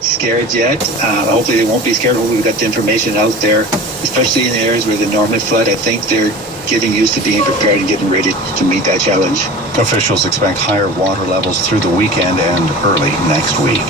Scared yet. Hopefully they won't be scared. Hopefully we've got the information out there, especially in the areas where the normally flood. I think they're getting used to being prepared and getting ready to meet that challenge. Officials expect higher water levels through the weekend and early next week.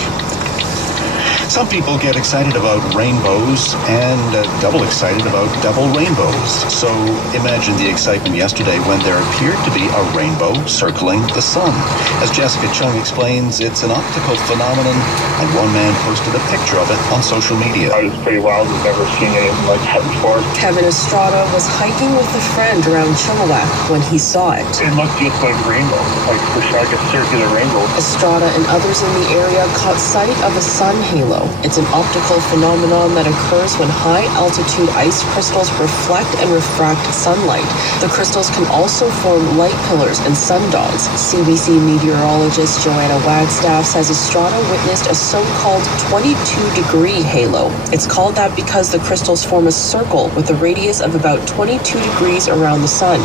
Some people get excited about rainbows and double excited about double rainbows. So imagine the excitement yesterday when there appeared to be a rainbow circling the sun. As Jessica Chung explains, it's an optical phenomenon, and one man posted a picture of it on social media. It was pretty wild. We've never seen anything like that before. Kevin Estrada was hiking with a friend around Chilliwack when he saw it. It looked just like a rainbow, like a circular rainbow. Estrada and others in the area caught sight of a sun halo. It's an optical phenomenon that occurs when high-altitude ice crystals reflect and refract sunlight. The crystals can also form light pillars and sundogs. CBC meteorologist Joanna Wagstaff says Estrada witnessed a so-called 22-degree halo. It's called that because the crystals form a circle with a radius of about 22 degrees around the sun.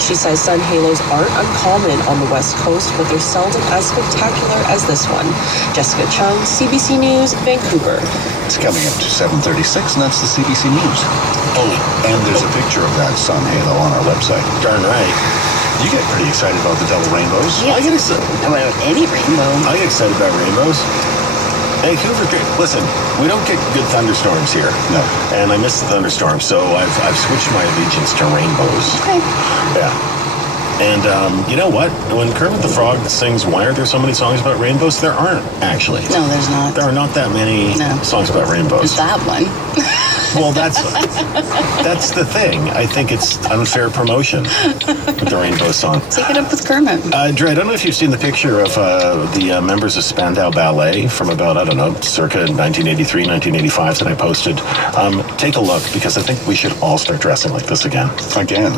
She says sun halos aren't uncommon on the West Coast, but they're seldom as spectacular as this one. Jessica Chung, CBC News, Vancouver. It's coming up to 7:36, and that's the CBC News. Oh, and there's a picture of that sun halo on our website. Darn right. You get pretty excited about the double rainbows. I get excited about any rainbow. I get excited about rainbows. Vancouver, listen, we don't get good thunderstorms here. No. And I miss the thunderstorms, so I've switched my allegiance to rainbows. Okay. Yeah. And you know what? When Kermit the Frog sings Why Are There So Many Songs About Rainbows? There aren't, actually. No, there's not. There are not that many songs about rainbows. There's that one. Well, that's the thing. I think it's unfair promotion with the rainbow song. Take it up with Kermit. Dre, I don't know if you've seen the picture of the members of Spandau Ballet from about, I don't know, circa 1983, 1985 that I posted. Take a look, because I think we should all start dressing like this again. Again?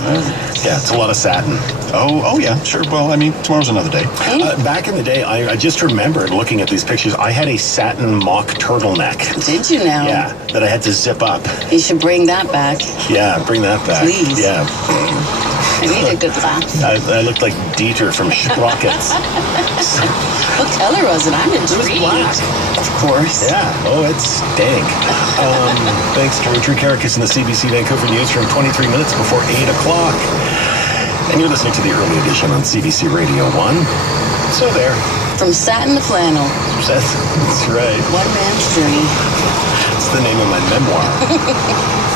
Yeah, it's a lot of satin. Oh yeah, sure. Well, I mean, tomorrow's another day. Back in the day, I just remembered looking at these pictures, I had a satin mock turtleneck. Did you now? Yeah, that I had to zip up. You should bring that back. Yeah, bring that back. Please. Yeah. I need a good laugh. I looked like Dieter from Sprockets. What color was it? I'm intrigued. It was black. Of course. Yeah. Oh, it stank. Thanks to Richard Karakas in the CBC Vancouver Newsroom, 23 minutes before 8 o'clock. And you're listening to the early edition on CBC Radio 1. So there. From satin to flannel. That's right. One man's journey. It's the name of my memoir.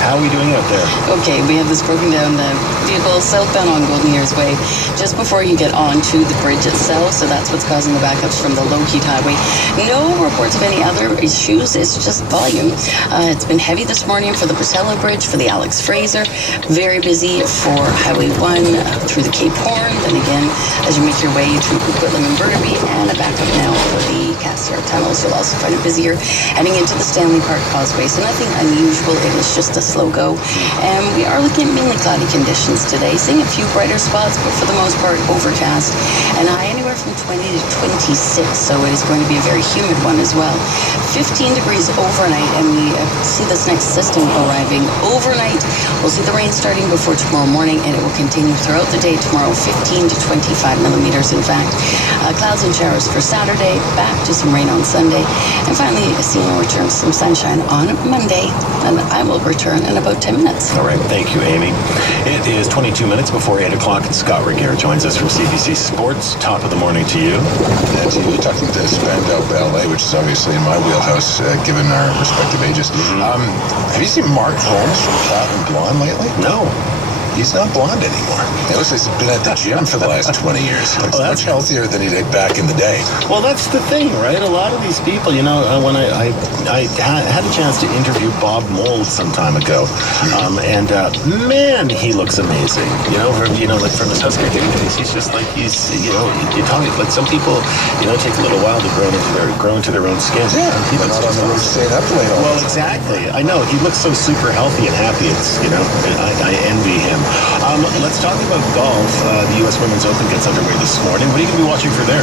How are we doing out there? Okay, we have this broken down vehicle southbound on Golden Years Way just before you get onto the bridge itself, so that's what's causing the backups from the low-heat highway. No reports of any other issues, it's just volume. It's been heavy this morning for the Brisella Bridge, for the Alex Fraser, very busy for Highway 1 through the Cape Horn, then again as you make your way through Coquitlam and Burnaby, and a backup now for the Cassiar tunnels. You'll also find it busier heading into the Stanley Park Causeway, so nothing unusual, it was just a slow go. And we are looking at mainly cloudy conditions today, seeing a few brighter spots, but for the most part overcast, and high anywhere from 20 to 26, so it is going to be a very humid one as well. 15 degrees overnight, and we see this next system arriving overnight. We'll see the rain starting before tomorrow morning, and it will continue throughout the day tomorrow, 15 to 25 millimeters in fact. Clouds and showers for Saturday, back to some rain on Sunday, and finally seeing a return to some sunshine on Monday, and I will return in about 10 minutes. All right, thank you, Amy. It is 22 minutes before 8 o'clock, and Scott Regehr joins us from CBC Sports. Top of the morning to you. And to you, talking to Spandau Ballet, which is obviously in my wheelhouse, given our respective ages. Have you seen Mark Holmes from Fat and Blonde lately? No. He's not blonde anymore. It looks like he's been at the gym for the last 20 years. He looks much healthier than he did back in the day. Well, that's the thing, right? A lot of these people, you know, when I had a chance to interview Bob Mould some time ago, and man, he looks amazing. You know, like from his Husker Du days, he's just like you talk like some people, take a little while to grow into their own skin. Yeah, he's not on the road staying up late all the time. Exactly. I know he looks so super healthy and happy. It's I envy him. Let's talk about golf. The U.S. Women's Open gets underway this morning. What are you going to be watching for there?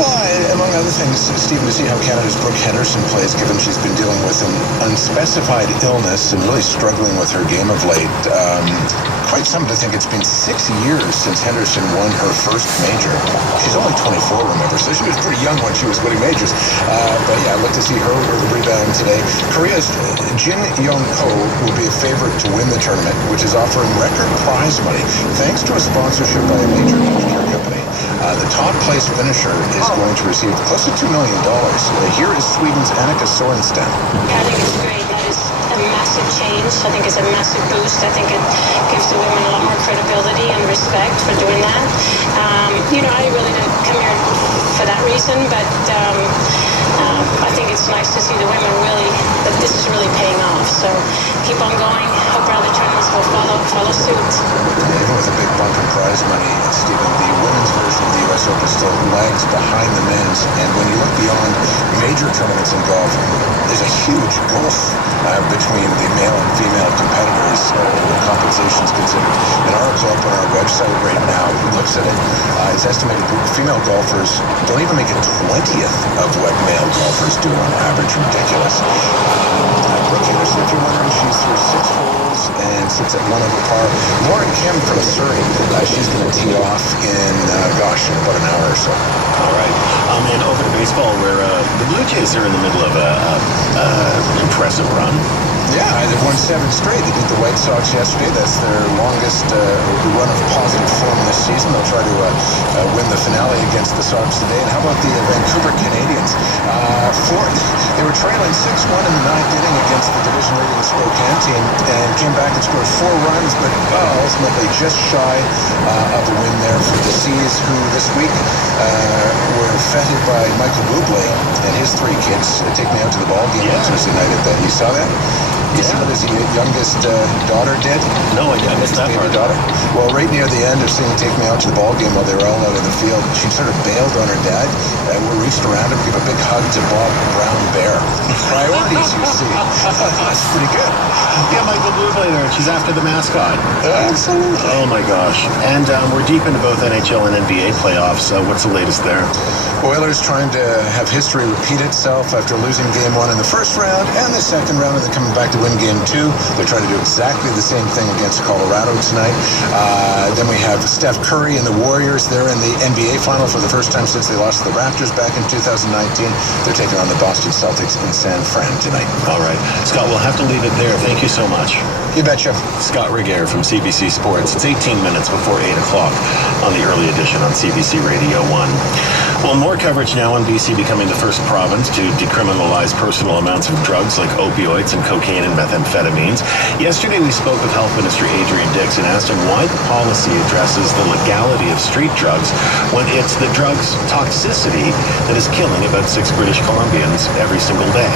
Well, I'm among other things, Stephen, to see how Canada's Brooke Henderson plays, given she's been dealing with an unspecified illness and really struggling with her game of late. Quite something to think. It's been 6 years since Henderson won her first major. She's only 24, remember, so she was pretty young when she was winning majors. But yeah, I'd like to see her rebound today. Korea's Jin Young Ko will be a favorite to win the tournament, which is offering record prize money thanks to a sponsorship by a major healthcare company. The top place finisher is going to receive close to $2 million. Here is Sweden's Annika Sorensen. I think it's great. That is a massive change. I think it's a massive boost. I think it gives the women a lot more credibility and respect for doing that. I really didn't come here for that reason, but I think it's nice to see the women really, that this is really paying off. So keep on going. Hope our other tournaments will follow suit. Even with a big bump in prize money, Stephen, the women's version of the U.S. Open still lags behind the men's. And when you look beyond major tournaments in golf, there's a huge gulf between the male and female competitors when compensation is considered. An article up on our website right now looks at it. It's estimated that female golfers don't even make a 20th of what male golfers do on average. Ridiculous. Brooke Henderson, if you're wondering, she's through 6 holes and sits at 1 over par. Lauren Kim from Surrey, she's going to tee off in about an hour or so. All right. And over to baseball, where the Blue Jays are in the middle of an impressive run. Yeah, they've won 7 straight. They beat the White Sox yesterday. That's their longest run of positive form this season. They'll try to win the finale against the Sox today. And how about the Vancouver Canadians? They were trailing 6-1 in the 9th inning against the division-leading Spokane team and came back and scored 4 runs, but ultimately just shy of a win there for the Seas, who this week were feted by Michael Bublé and his 3 kids. Take me out to the ball game on Tuesday night. You saw that? You see what his youngest daughter did? No, I missed that part. Daughter. Well, right near the end of seeing Take Me Out to the Ball Game while they were all out in the field, she sort of bailed on her dad and we reached around him, gave a big hug to Bob Brown Bear. Priorities, you see. That's pretty good. Yeah, Michael Bublé there. She's after the mascot. Absolutely. Oh, my gosh. And we're deep into both NHL and NBA playoffs. What's the latest there? Oilers trying to have history repeat itself after losing Game 1 in the first round and the second round, and then coming back to win Game 2. They're trying to do exactly the same thing against Colorado tonight. Then we have Steph Curry and the Warriors. They're in the NBA final for the first time since they lost to the Raptors back in 2019. They're taking on the Boston Celtics in San Fran tonight. All right. Scott, we'll have to leave it there. Thank you so much. You betcha. Scott Regehr from CBC Sports. It's 18 minutes before 8 o'clock on the early edition on CBC Radio 1. Well, more coverage now on BC becoming the first province to decriminalize personal amounts of drugs like opioids and cocaine and methamphetamines. Yesterday, we spoke with Health Minister Adrian Dix and asked him why the policy addresses the legality of street drugs when it's the drug's toxicity that is killing about 6 British Columbians every single day.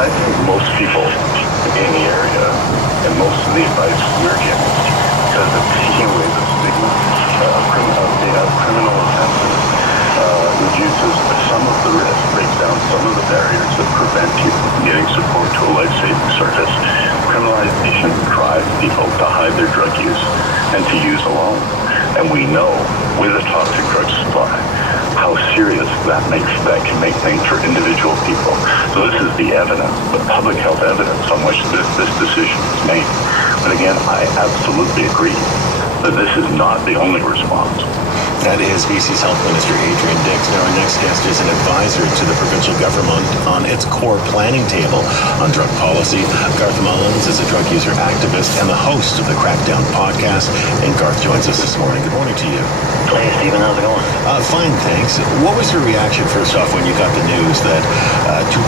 I think most people in the area, and most of the advice we're getting, because of taking away the stigma of criminal offenses, reduces some of the risk, breaks down some of the barriers that prevent people from getting support to a life-saving service. Criminalization drives people to hide their drug use and to use alone. And we know, with a toxic drug supply, how serious that can make things for individual people. So this is the evidence, the public health evidence on which this decision is made. But again, I absolutely agree that this is not the only response. That is BC's Health Minister Adrian Dix. Now, our next guest is an advisor to the provincial government on its core planning table on drug policy. Garth Mullins is a drug user activist and the host of the Crackdown podcast. And Garth joins us this morning. Good morning to you. Hey, Stephen, how's it going? Fine, thanks. What was your reaction, first off, when you got the news that 2.5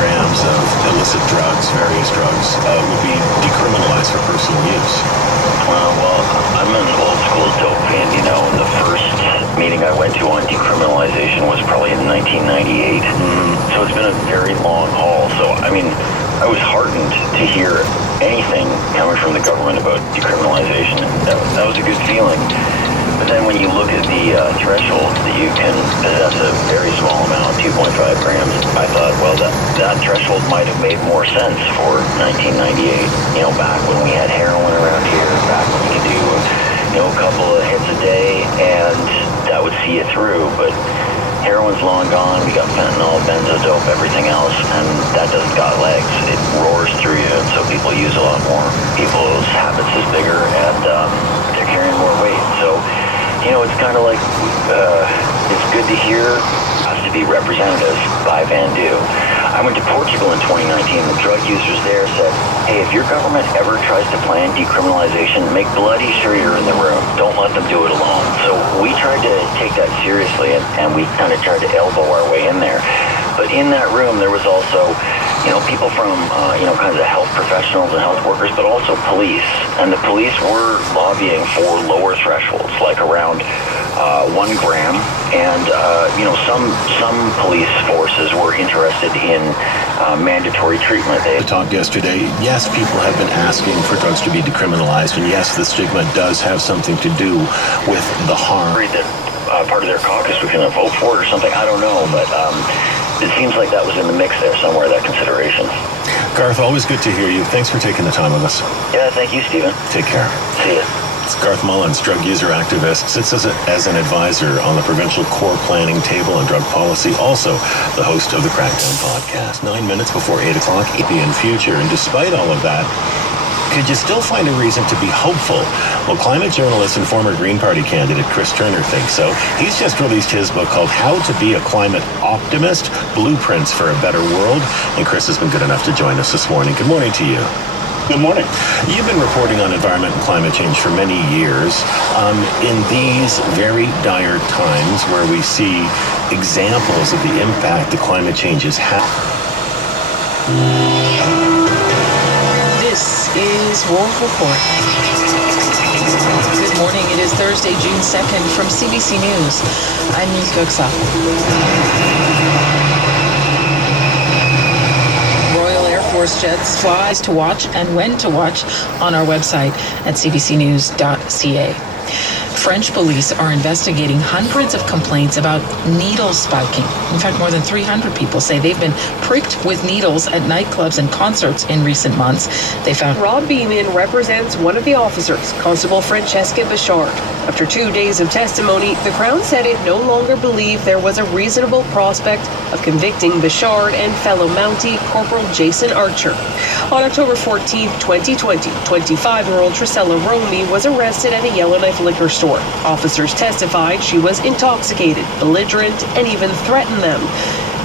grams of illicit drugs, various drugs, would be decriminalized for personal use? Well, I'm an old school dope fan, and the first meeting I went to on decriminalization was probably in 1998. So it's been a very long haul. So, I was heartened to hear anything coming from the government about decriminalization. That was a good feeling. But then when you look at the threshold that you can possess a very small amount, 2.5 grams, I thought, well, that threshold might have made more sense for 1998, back when we had heroin around here, back when we could do, a couple of hits a day, and that would see you through. But Heroin's long gone. We got fentanyl, benzodope, everything else, and that doesn't got legs. It roars through you, and so people use a lot more. People's habits is bigger, and they're carrying more weight. So, it's kind of like it's good to hear us to be representatives by Vandu. I went to Portugal in 2019. The drug users there said, hey, if your government ever tries to plan decriminalization, make bloody sure you're in the room. Don't let them do it alone. So we tried to take that seriously, and we kind of tried to elbow our way in there. But in that room, there was also, people from, kinds of health professionals and health workers, but also police. And the police were lobbying for lower thresholds, like around 1 gram. And, some police forces were interested in mandatory treatment. I talked yesterday, yes, people have been asking for drugs to be decriminalized, and yes, the stigma does have something to do with the harm. That part of their caucus was going to vote for it or something, I don't know, but it seems like that was in the mix there somewhere, that consideration. Garth, always good to hear you. Thanks for taking the time with us. Yeah, thank you, Stephen. Take care. See ya. It's Garth Mullins, drug user activist, sits as an advisor on the provincial core planning table on drug policy, also the host of the Crackdown podcast. 9 minutes before 8 o'clock, in future. And despite all of that, could you still find a reason to be hopeful? Well, climate journalist and former Green Party candidate Chris Turner thinks so. He's just released his book called How to Be a Climate Optimist, Blueprints for a Better World. And Chris has been good enough to join us this morning. Good morning to you. Good morning. You've been reporting on environment and climate change for many years. In these very dire times where we see examples of the impact that climate change is having. This is World Report. Good morning. It is Thursday, June 2nd from CBC News. I'm News Göksa. Force Jets flies to watch and when to watch on our website at cbcnews.ca. French police are investigating hundreds of complaints about needle spiking. In fact, more than 300 people say they've been pricked with needles at nightclubs and concerts in recent months. They found Rob Beeman represents one of the officers, Constable Francesca Bichard. After 2 days of testimony, the Crown said it no longer believed there was a reasonable prospect of convicting Bichard and fellow Mountie Corporal Jason Archer. On October 14, 2020, 25-year-old Trisella Romy was arrested at a Yellowknife liquor store. Officers testified she was intoxicated, belligerent, and even threatened them.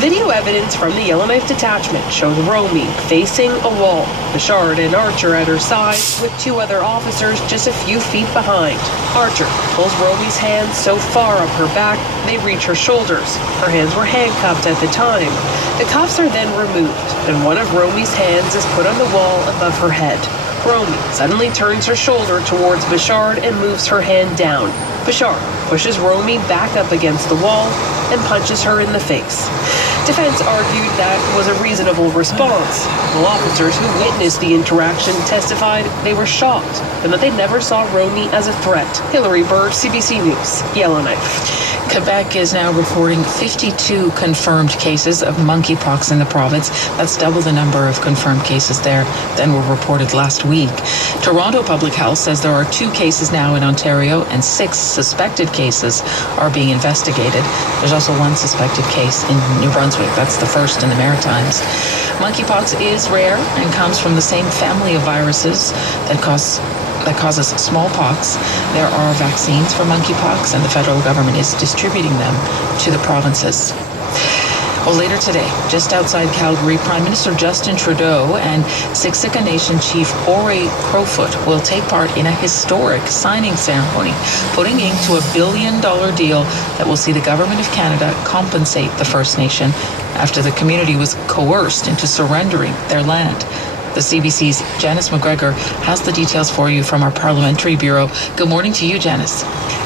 Video evidence from the Yellowknife detachment showed Romy facing a wall, Bichard and Archer at her side, with 2 other officers just a few feet behind. Archer pulls Romy's hands so far up her back they reach her shoulders. Her hands were handcuffed at the time. The cuffs are then removed, and one of Romy's hands is put on the wall above her head. Romy suddenly turns her shoulder towards Bichard and moves her hand down. Bichard pushes Romy back up against the wall and punches her in the face. Defense argued that was a reasonable response. While officers who witnessed the interaction testified they were shocked and that they never saw Romy as a threat. Hillary Bird, CBC News, Yellowknife. Quebec is now reporting 52 confirmed cases of monkeypox in the province. That's double the number of confirmed cases there than were reported last week. Toronto Public Health says there are 2 cases now in Ontario and 6 suspected cases are being investigated. There's also 1 suspected case in New Brunswick. That's the first in the Maritimes. Monkeypox is rare and comes from the same family of viruses that causes smallpox. There are vaccines for monkeypox, and the federal government is distributing them to the provinces. Well, later today, just outside Calgary, Prime Minister Justin Trudeau and Siksika Nation Chief Ore Crowfoot will take part in a historic signing ceremony, putting ink to a $1 billion deal that will see the Government of Canada compensate the First Nation after the community was coerced into surrendering their land. The CBC's Janice McGregor has the details for you from our Parliamentary Bureau. Good morning to you, Janice.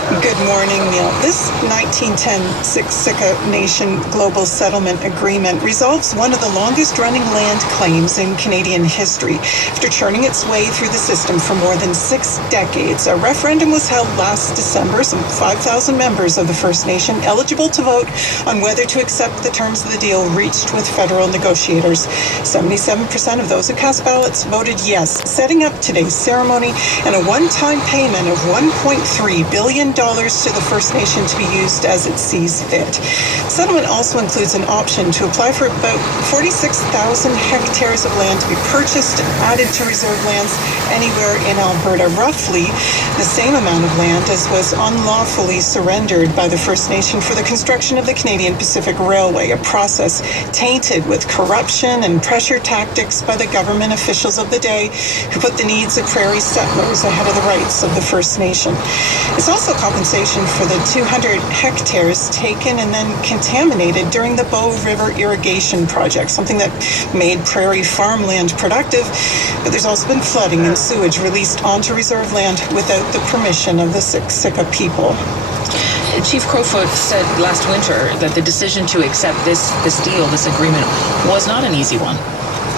Good morning, Neil. This 1910 Siksika Nation Global Settlement Agreement resolves one of the longest-running land claims in Canadian history. After churning its way through the system for more than 6 decades, a referendum was held last December. Some 5,000 members of the First Nation eligible to vote on whether to accept the terms of the deal reached with federal negotiators. 77% of those who cast House ballots voted yes, setting up today's ceremony and a one-time payment of $1.3 billion to the First Nation to be used as it sees fit. Settlement also includes an option to apply for about 46,000 hectares of land to be purchased and added to reserve lands anywhere in Alberta, roughly the same amount of land as was unlawfully surrendered by the First Nation for the construction of the Canadian Pacific Railway, a process tainted with corruption and pressure tactics by the government officials of the day who put the needs of prairie settlers ahead of the rights of the First Nation. It's also compensation for the 200 hectares taken and then contaminated during the Bow River irrigation project, something that made prairie farmland productive, but there's also been flooding and sewage released onto reserve land without the permission of the Siksika people. Chief Crowfoot said last winter that the decision to accept this deal, this agreement, was not an easy one.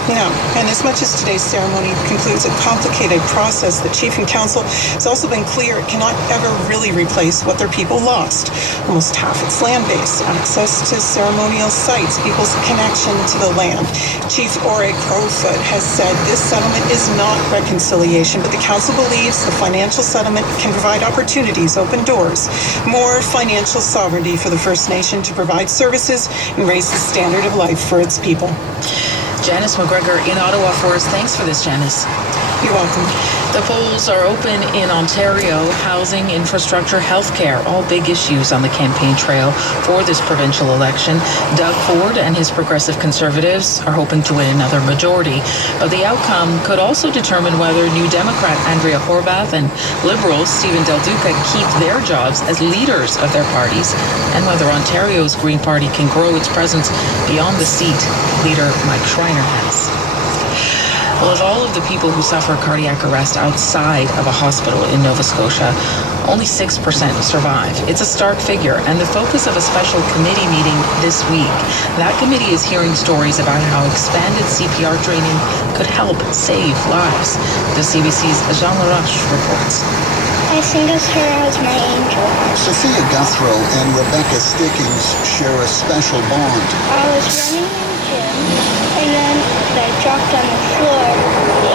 No, and as much as today's ceremony concludes a complicated process, the Chief and Council has also been clear it cannot ever really replace what their people lost. Almost half its land base, access to ceremonial sites, people's connection to the land. Chief Ore Crowfoot has said this settlement is not reconciliation, but the Council believes the financial settlement can provide opportunities, open doors, more financial sovereignty for the First Nation to provide services and raise the standard of life for its people. Janice McGregor in Ottawa for us. Thanks for this, Janice. You're welcome. The polls are open in Ontario. Housing, infrastructure, healthcare, all big issues on the campaign trail for this provincial election. Doug Ford and his Progressive Conservatives are hoping to win another majority. But the outcome could also determine whether New Democrat Andrea Horwath and Liberals Stephen Del Duca keep their jobs as leaders of their parties, and whether Ontario's Green Party can grow its presence beyond the seat leader Mike Schreiner has. Well, of all of the people who suffer cardiac arrest outside of a hospital in Nova Scotia, only 6% survive. It's a stark figure, and the focus of a special committee meeting this week. That committee is hearing stories about how expanded CPR training could help save lives. The CBC's Jean Laroche reports. I think of her as my angel. Sophia Guthrow and Rebecca Stickings share a special bond. I was running in the gym, and then I dropped on the floor,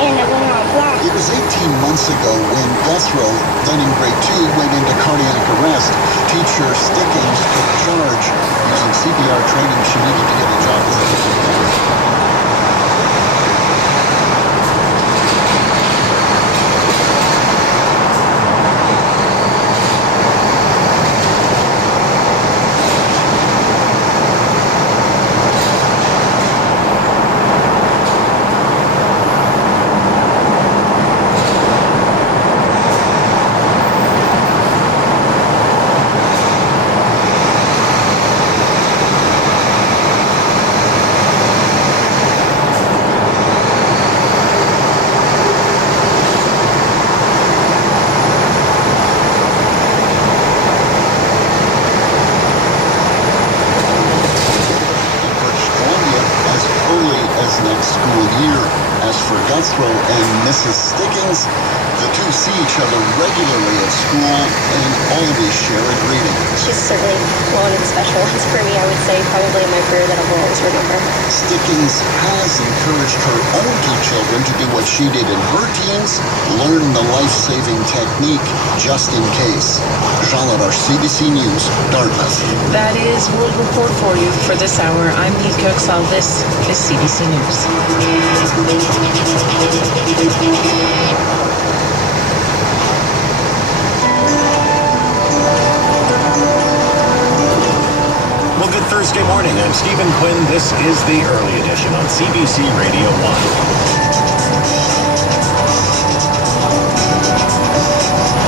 and it went all black. It was 18 months ago when Guthrow, then in grade 2, went into cardiac arrest. Teacher Stickings took charge. Using CPR training, she needed to get a job with it. Guthrow and Mrs. Stickings, the two see each other regularly at school and always share a greeting. She's certainly one of the special ones for me, I would say, probably in my career that I will always remember. Stickings has encouraged her own two children to do what she did in her teens, learn the life-saving technique just in case. Jean Laroche, CBC News, Dartmouth. That is World Report for you for this hour. I'm Neil Kirksall. This is CBC News. Well, good Thursday morning. I'm Stephen Quinn. This is the early edition on CBC Radio 1.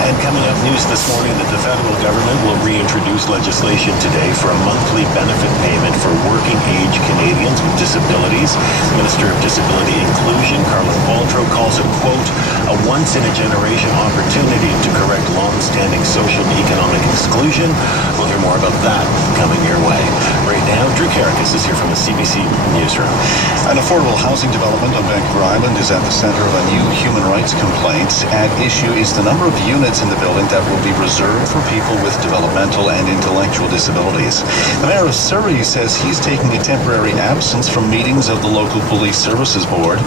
And coming up, news this morning that the federal government will reintroduce legislation today for a monthly benefit payment for working-age Canadians with disabilities. Minister of Disability Inclusion, Carla Qualtrough, calls it, quote, a once-in-a-generation opportunity to correct long-standing social and economic exclusion. We'll hear more about that coming your way. Right now, Drew Karakis is here from the CBC Newsroom. An affordable housing development on Vancouver Island is at the center of a new human rights complaint. At issue is the number of units in the building that will be reserved for people with developmental and intellectual disabilities. The mayor of Surrey says he's taking a temporary absence from meetings of the local police services board,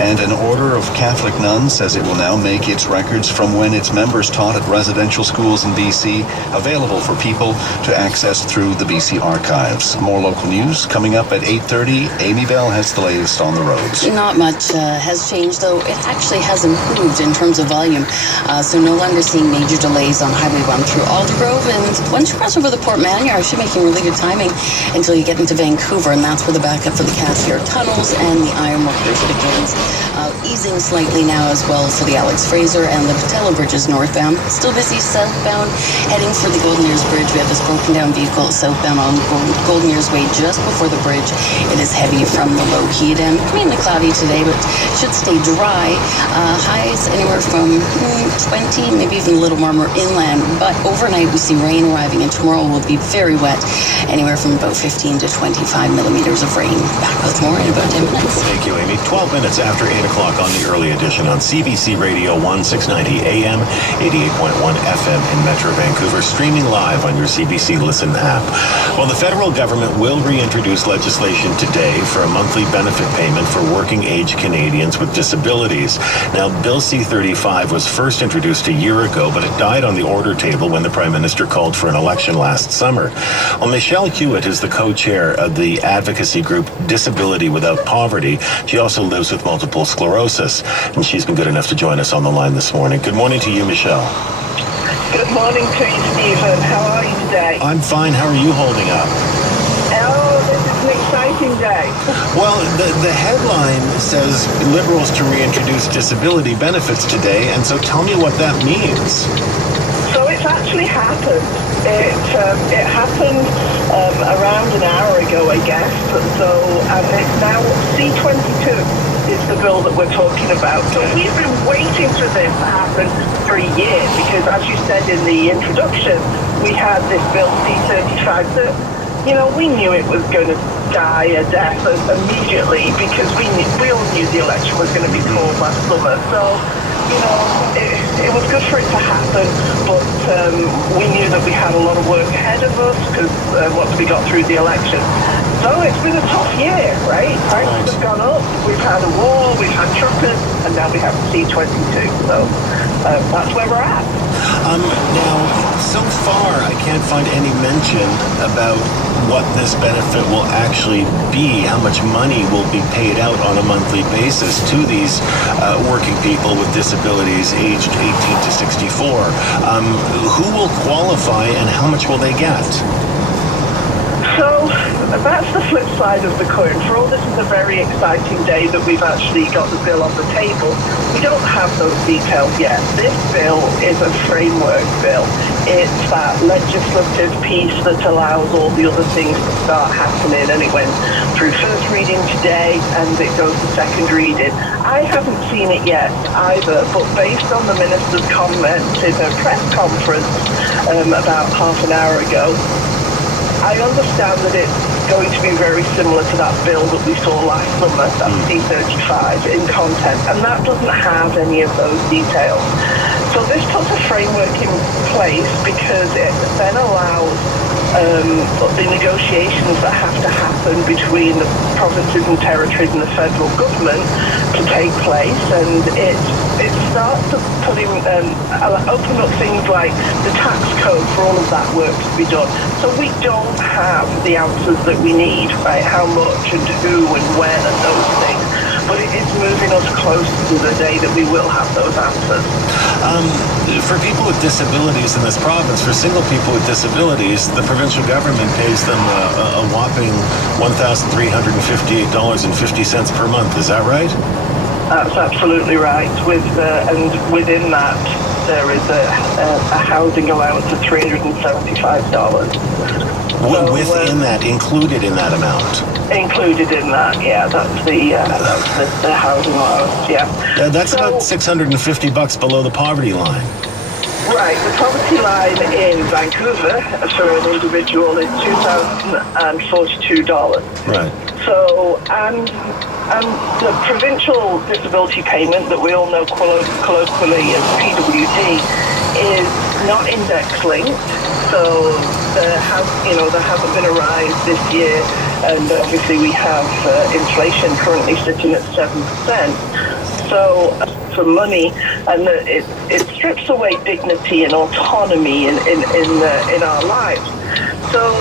and an order of Catholic nuns says it will now make its records from when its members taught at residential schools in BC available for people to access through the BC archives. More local news coming up at 8:30. Amy Bell has the latest on the roads. Not much has changed, though. It actually has improved in terms of volume. So no longer seeing major delays on Highway 1 through Aldergrove. And once you cross over the Port Mann, you're actually making really good timing until you get into Vancouver. And that's where the backup for the Cassiar tunnels and the Ironwork Bridge begins. Easing slightly now as well for the Alex Fraser and the Patella Bridges northbound. Still busy southbound, heading for the Golden Ears Bridge. We have this broken down vehicle southbound on Golden Ears Way just before the bridge. It is heavy from the low heat and mainly cloudy today, but should stay dry. Highs anywhere from 20, maybe even a little warmer inland. But overnight we see rain arriving, and tomorrow will be very wet, anywhere from about 15 to 25 millimeters of rain. Back with more in about 10 minutes. Thank you, Amy. 12 minutes after 8 o'clock on the early edition on CBC Radio 1, 690 AM, 88.1 FM in Metro Vancouver, streaming live on your CBC Listen app. Well, the federal government will reintroduce legislation today for a monthly benefit payment for working-age Canadians with disabilities. Now, Bill C-35 was first introduced a year ago, but it died on the order table when the Prime Minister called for an election last summer. Well, Michelle Hewitt is the co-chair of the advocacy group Disability Without Poverty. She also lives with multiple sclerosis, and she's been good enough to join us on the line this morning. Good morning to you, Michelle. Good morning to you, Stephen. How are you today? I'm fine. How are you holding up? Oh, this is an exciting day. Well, the headline says Liberals to reintroduce disability benefits today, and so tell me what that means. So it's actually happened. It happened around an hour ago, I guess. And it's now C-22 is the bill that we're talking about. So we've been waiting for this to happen for a year because, as you said in the introduction, we had this bill C-35 that, we knew it was going to die a death immediately because we all knew the election was going to be called last summer. So, it was good for it to happen, but we knew that we had a lot of work ahead of us because once we got through the election. So it's been a tough year, right? Prices have gone up, we've had a war, we've had truckers, and now we have C-22. So that's where we're at. Now, so far, I can't find any mention about what this benefit will actually be, how much money will be paid out on a monthly basis to these working people with disabilities aged 18 to 64. Who will qualify and how much will they get? So that's the flip side of the coin. For all this is a very exciting day that we've actually got the bill on the table, we don't have those details yet. This bill is a framework bill. It's that legislative piece that allows all the other things to start happening, and it went through first reading today and it goes to second reading. I haven't seen it yet either, but based on the minister's comments in a press conference about half an hour ago, I understand that it's going to be very similar to that bill that we saw last summer, that C-35 in content, and that doesn't have any of those details. So this puts a framework in place because it then allows the negotiations that have to happen between the provinces and territories and the federal government to take place, and it starts to put in, open up things like the tax code for all of that work to be done. So we don't have the answers that we need, right? How much and who and when and those things. But it is moving us closer to the day that we will have those answers. For people with disabilities in this province, for single people with disabilities, the provincial government pays them a whopping $1,358.50 per month. Is that right? That's absolutely right. And within that, there is a housing allowance of $375. Within that, included in that amount? Included in that, yeah. That's the housing allowance, yeah. That's about $650 below the poverty line. Right, the poverty line in Vancouver for an individual is $2,042. Right. So, and the provincial disability payment that we all know colloquially as PWD is not index linked. So there hasn't been a rise this year, and obviously we have inflation currently sitting at 7%. So for money, and it strips away dignity and autonomy in our lives. So,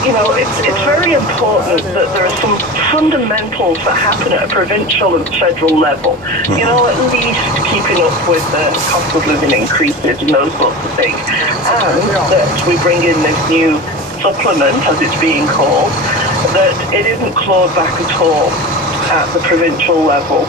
it's very important that there are some fundamentals that happen at a provincial and federal level. At least keeping up with the cost of living increases and those sorts of things. And that we bring in this new supplement, as it's being called, that it isn't clawed back at all at the provincial level.